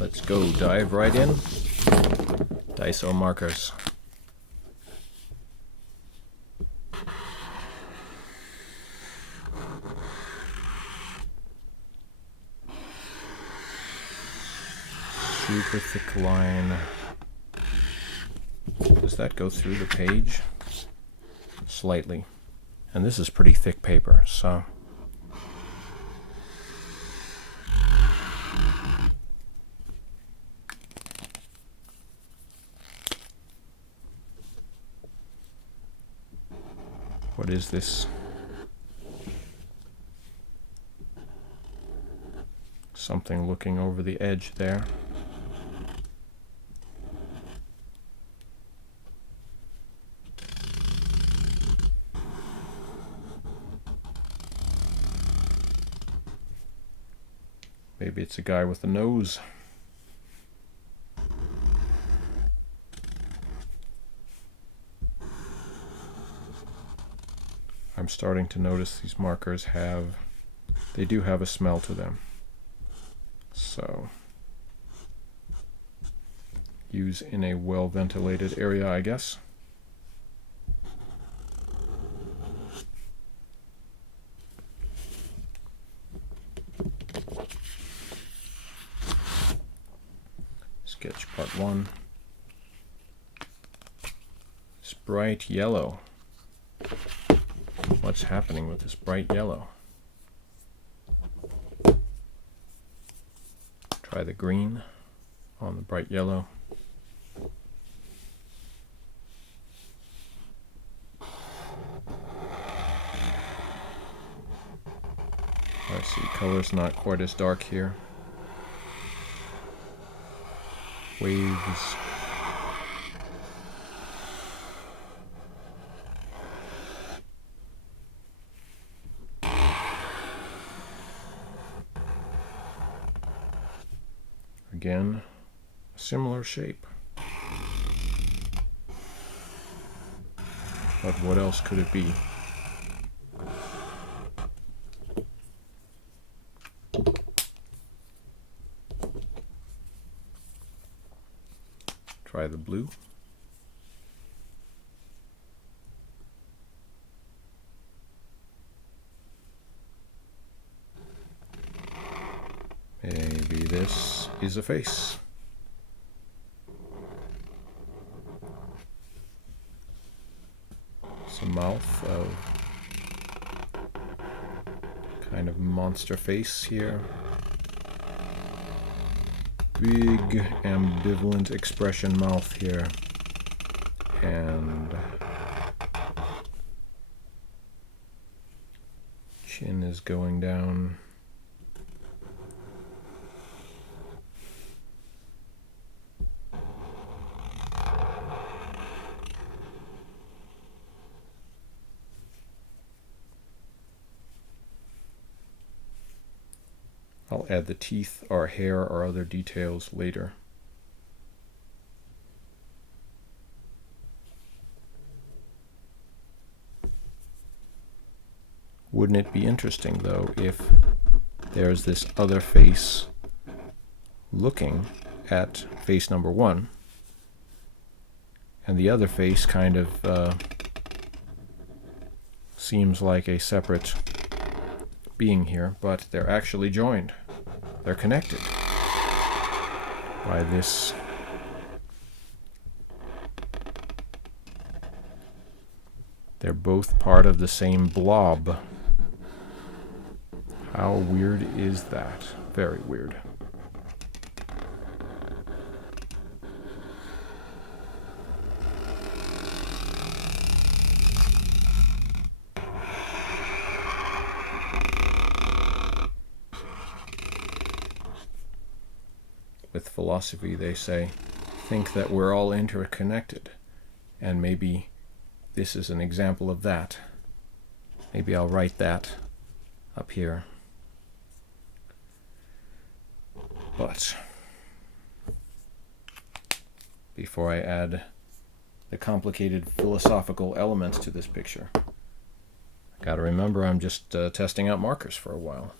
Let's go, dive right in. Daiso markers. Super thick line. Does that go through the page? Slightly. And this is pretty thick paper, so... What is this? Something looking over the edge there. Maybe it's a guy with a nose. I'm starting to notice these markers they do have a smell to them. So, use in a well-ventilated area, I guess. Sketch part 1. It's bright yellow. What's happening with this bright yellow? Try the green on the bright yellow. I see color's not quite as dark here. Waves. Again, a similar shape. But what else could it be? Try the blue. Maybe this is a face. It's a mouth of kind of monster face here. Big ambivalent expression mouth here. And chin is going down. I'll add the teeth or hair or other details later. Wouldn't it be interesting, though, if there's this other face looking at face number 1, and the other face kind of seems like a separate being here, but they're actually joined. They're connected by this they're both part of the same blob. How weird is that? Very weird. With philosophy, they say, think that we're all interconnected, and maybe this is an example of that. Maybe I'll write that up here. But before I add the complicated philosophical elements to this picture, I gotta remember I'm just testing out markers for a while.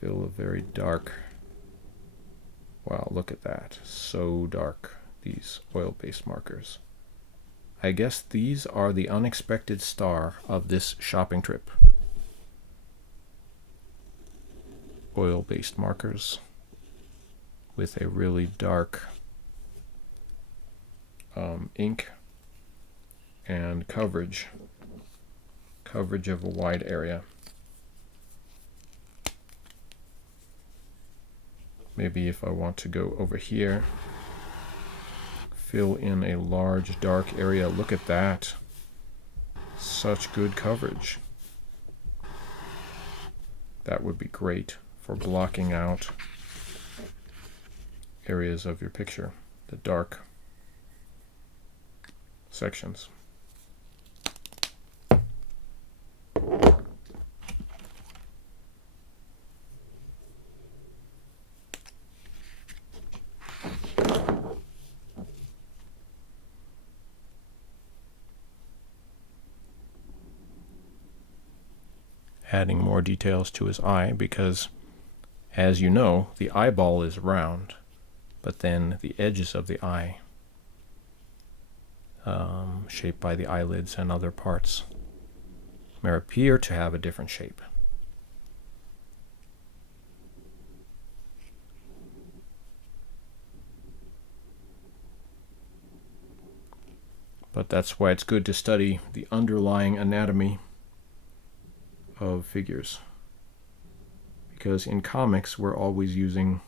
Fill a very dark. Wow, look at that. So dark, these oil-based markers. I guess these are the unexpected star of this shopping trip. Oil-based markers with a really dark ink and coverage of a wide area. Maybe if I want to go over here, fill in a large dark area. Look at that. Such good coverage. That would be great for blocking out areas of your picture, the dark sections. Adding more details to his eye because, as you know, the eyeball is round, but then the edges of the eye, shaped by the eyelids and other parts, may appear to have a different shape. But that's why it's good to study the underlying anatomy of figures, because in comics we're always using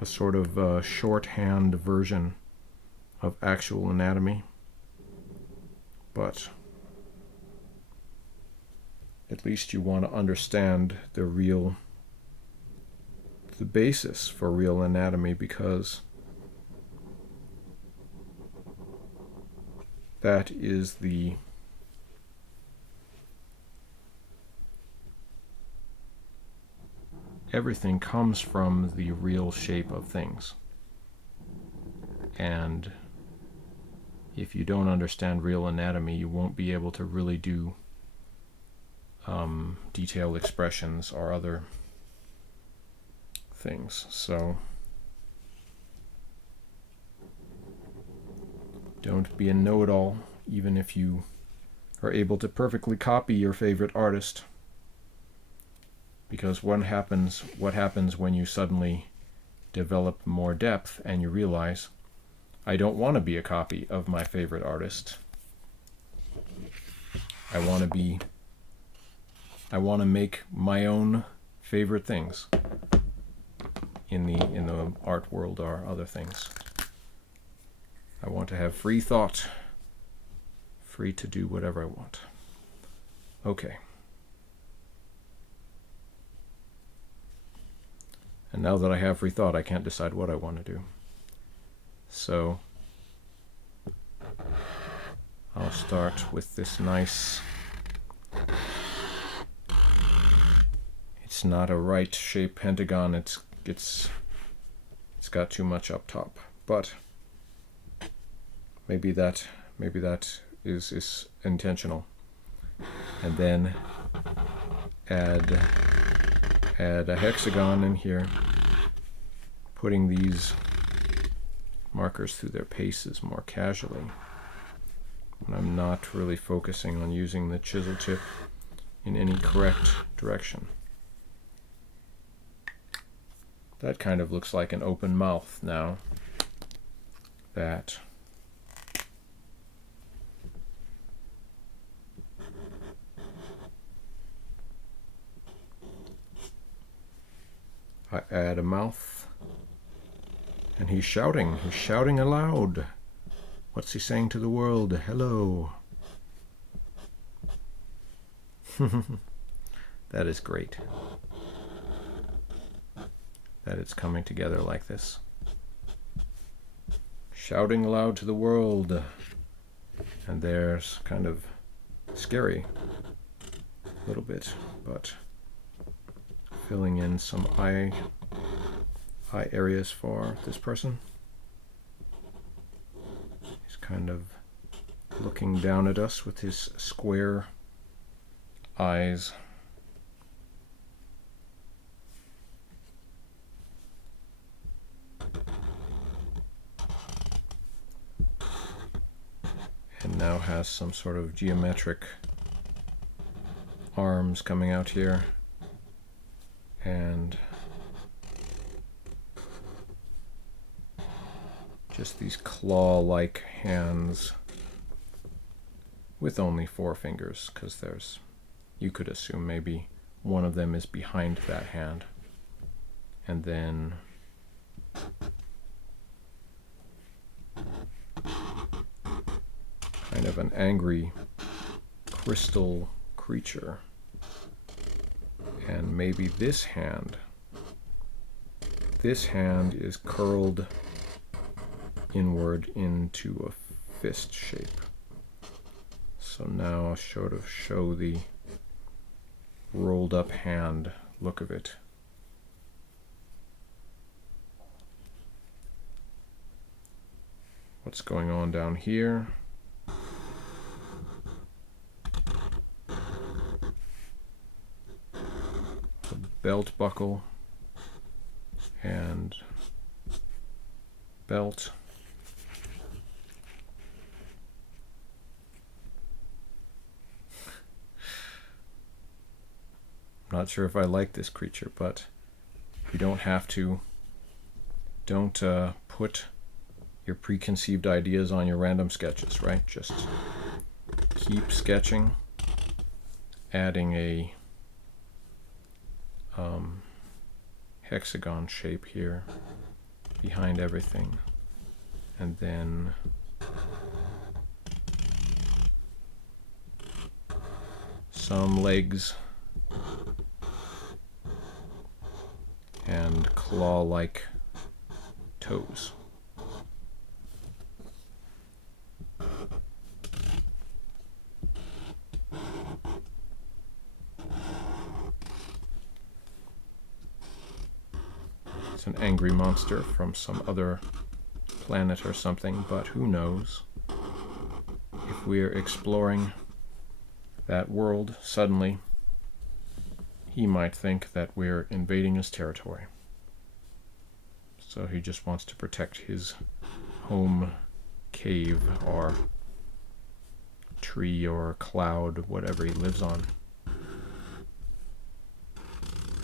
a sort of shorthand version of actual anatomy, but at least you want to understand the basis for real anatomy, because that is everything comes from the real shape of things. And if you don't understand real anatomy, you won't be able to really do detailed expressions or other things. So don't be a know-it-all, even if you are able to perfectly copy your favorite artist. Because what happens when you suddenly develop more depth and you realize, I don't want to be a copy of my favorite artist. I want to make my own favorite things in the art world or other things. I want to have free thought, free to do whatever I want. Okay. And now that I have free thought, I can't decide what I want to do. So I'll start with this nice, it's not a right shape pentagon, it's got too much up top, but maybe that is intentional. And then add a hexagon in here, putting these markers through their paces more casually. And I'm not really focusing on using the chisel tip in any correct direction. That kind of looks like an open mouth now. That I add a mouth, and he's shouting aloud. What's he saying to the world? Hello. That is great that it's coming together like this. Shouting aloud to the world, and there's kind of scary a little bit, but filling in some eye areas for this person. He's kind of looking down at us with his square eyes. now has some sort of geometric arms coming out here, and just these claw-like hands with only 4 fingers, because there's, you could assume maybe one of them is behind that hand. And then kind of an angry crystal creature. And maybe this hand is curled inward into a fist shape. So now I'll sort of show the rolled up hand look of it. What's going on down here? A belt buckle and belt. I'm not sure if I like this creature, but you don't have to. Don't put your preconceived ideas on your random sketches, right? Just keep sketching, adding a hexagon shape here behind everything, and then some legs and claw-like toes. It's an angry monster from some other planet or something, but who knows? If we're exploring that world, suddenly he might think that we're invading his territory. So he just wants to protect his home cave or tree or cloud, whatever he lives on.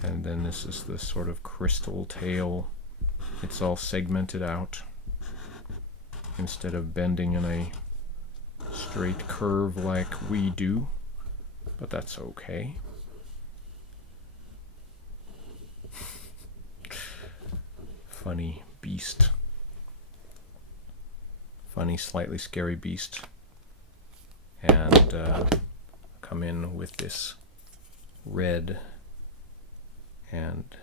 And then this is this sort of crystal tail. It's all segmented out instead of bending in a straight curve like we do, but that's okay. Funny beast. Funny, slightly scary beast. And come in with this red and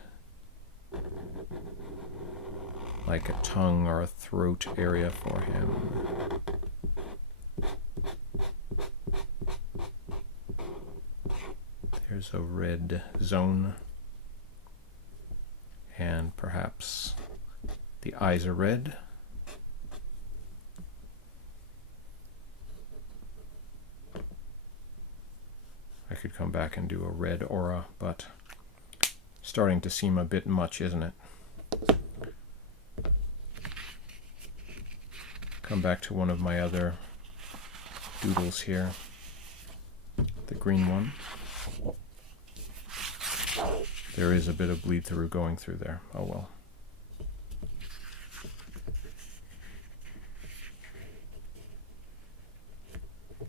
like a tongue or a throat area for him. There's a red zone, and perhaps the eyes are red. I could come back and do a red aura, but starting to seem a bit much, isn't it? Come back to one of my other doodles here, the green one. There is a bit of bleed through going through there. Oh well.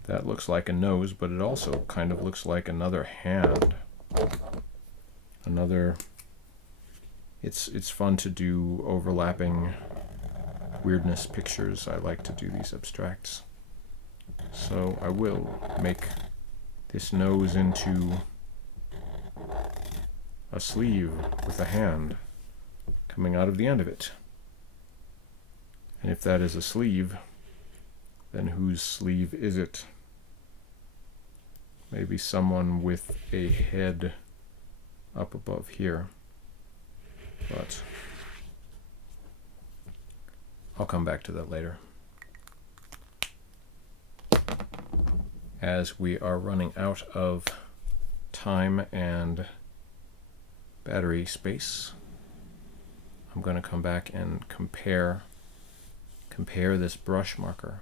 That looks like a nose, but it also kind of looks like another hand. Another. It's fun to do overlapping weirdness pictures. I like to do these abstracts. So I will make this nose into a sleeve with a hand coming out of the end of it. And if that is a sleeve, then whose sleeve is it? Maybe someone with a head up above here. But I'll come back to that later. As we are running out of time and battery space, I'm going to come back and compare this brush marker.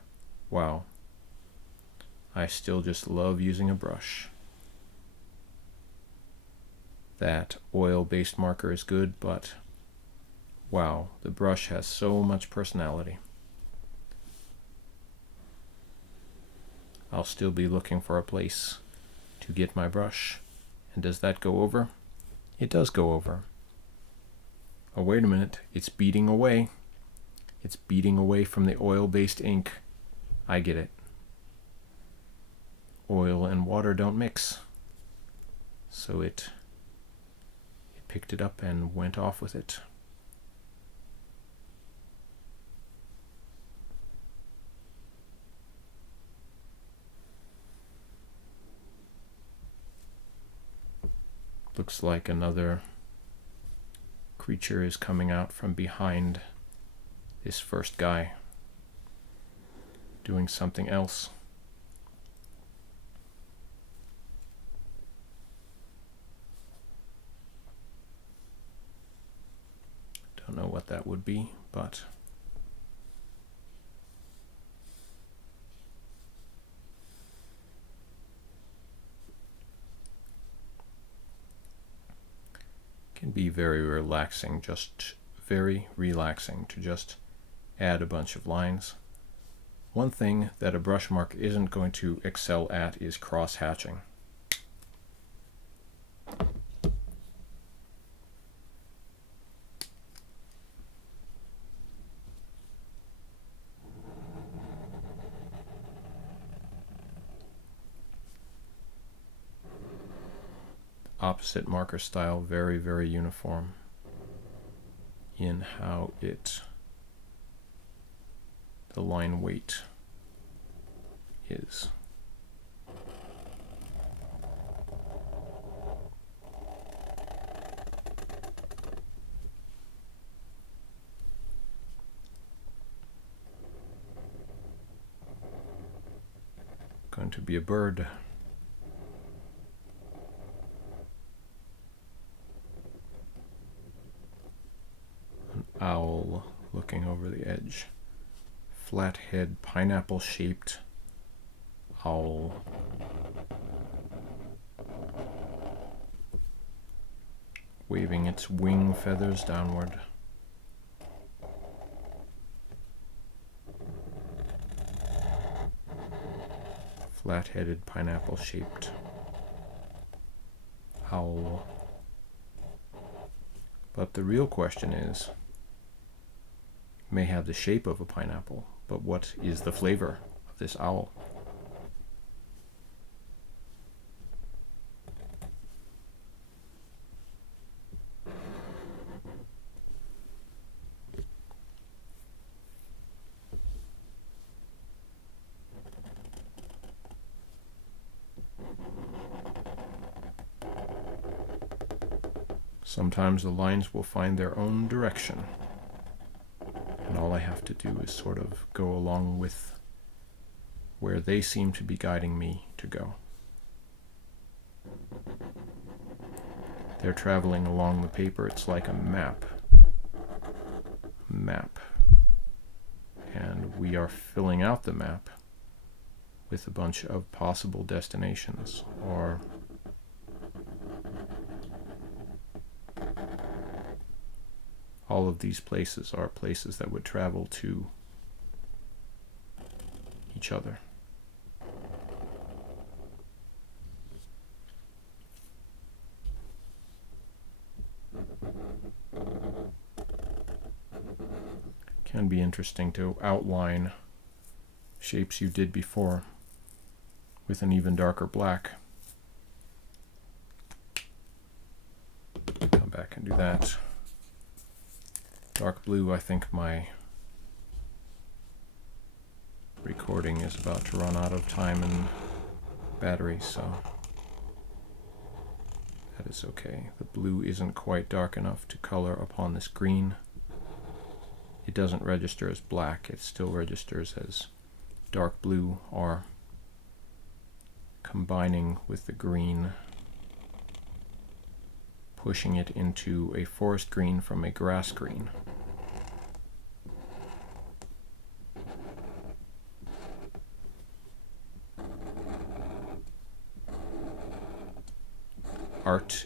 Wow. I still just love using a brush. That oil-based marker is good, but wow, the brush has so much personality. I'll still be looking for a place to get my brush. And does that go over? It does go over. Oh, wait a minute, it's beating away. It's beating away from the oil-based ink. I get it. Oil and water don't mix. So it picked it up and went off with it. Looks like another creature is coming out from behind this first guy, doing something else. Don't know what that would be, but can be very relaxing, just very relaxing to just add a bunch of lines. One thing that a brush mark isn't going to excel at is cross-hatching. Opposite marker style, very, very uniform in how the line weight is. Going to be a bird. Owl looking over the edge. Flathead, pineapple-shaped owl. Waving its wing feathers downward. Flat-headed, pineapple-shaped owl. But the real question is, may have the shape of a pineapple, but what is the flavor of this owl? Sometimes the lines will find their own direction. And all I have to do is sort of go along with where they seem to be guiding me to go. They're traveling along the paper. It's like a map. And we are filling out the map with a bunch of possible destinations, or all of these places are places that would travel to each other. Can be interesting to outline shapes you did before with an even darker black. Come back and do that. Dark blue, I think my recording is about to run out of time and battery, so that is okay. The blue isn't quite dark enough to color upon this green. It doesn't register as black, it still registers as dark blue, or combining with the green, pushing it into a forest green from a grass green. art